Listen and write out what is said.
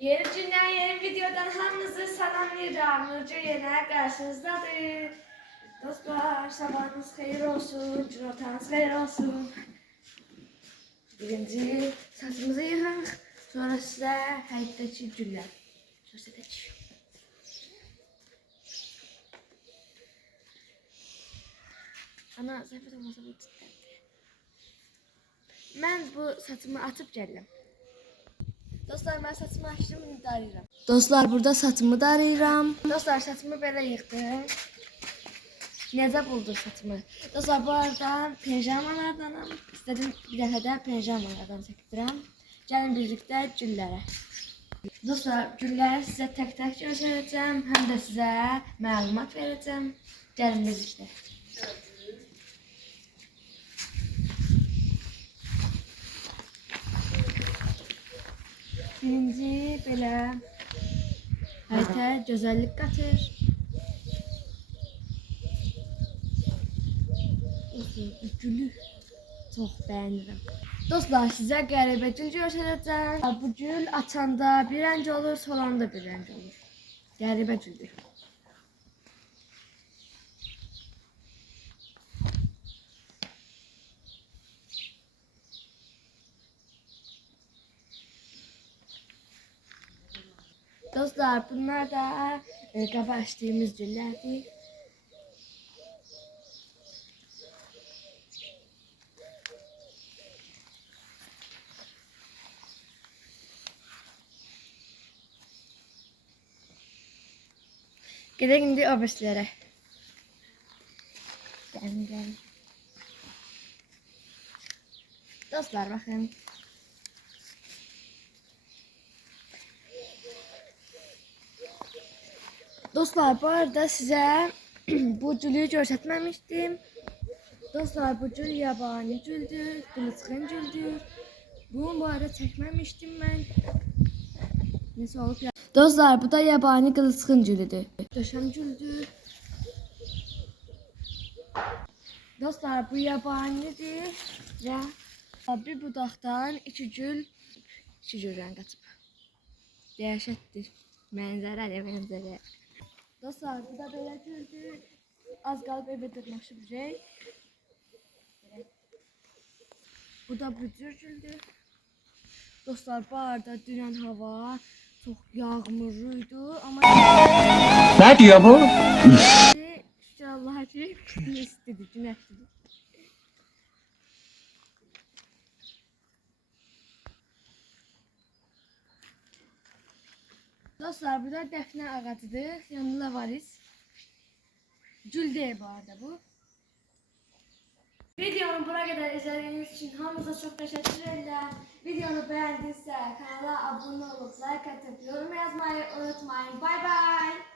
Yeni günden yeni videodan hamınızı salamlayacağım. Nurcu yine karşınızdadır. Dostlar sabahınız hayır olsun, cürotanız hayır olsun. Birinci saçımızı yıkaq, sonra sizə həyətdəki güllər göstərəcək. Ana, zəhmət olmasa bu titrəndi. Mən bu saçımı atıb gəlirəm. Dostlar, ben saçımı açtım, bunu darayıram. Dostlar, burada saçımı darayıram. Dostlar, saçımı belə yıxdım. Necə buldu saçımı? Dostlar, bu arada pijamalardanam. İstədim bir dəfə də pijamalardan çəkdirəm. Gəlin birlikdə güllərə. Dostlar, gülləri sizə tək-tək göstərəcəm. Həm də sizə məlumat verəcəm. Gəlin birlikdə. Birinci belə həyətə gözəllik qatır. Gülü çox bəyənirəm. Dostlar, sizə qəribə gül göstərəcəm. Bu gül açanda bir rəng olur, solanda bir rəng olur. Qəribə güldür. Dostlar, bunlar da qaba açdığımız güllərdir. Gedək indi obislərə. Gəlin. Dostlar, baxın. Dostlar, bu arada sizə bu gülü göstərməmişdim. Dostlar, bu gül yabani güldür, qılıçqın güldür. Bunu bu arada çəkməmişdim mən. Nəsə olub ya. Dostlar, bu da yabani qılıçqın gülüdür. Döşəm güldür. Dostlar, bu yabanidir və bir budaqdan iki gül rəng açıb. Dəhşətdir. Mənzərə. Dostlar, bu da böyle güldür. Az qalıb evə dırmaşıb. Bu da bücür güldür. Dostlar, bu arada dünən hava çox yağmurluydu. Ama ne diyor bu? şükür Allah'a ki, istidir, güneşlidir. Dostlar, bu da dəfnə ağacıdır. Yanında varis. Gül değil bu arada bu. Videonu buraya kadar izlediğiniz için hamınıza çok teşekkür ederim. Videonu beğendiyse kanala abone olup like atıp yorum yazmayı unutmayın. Bye bye.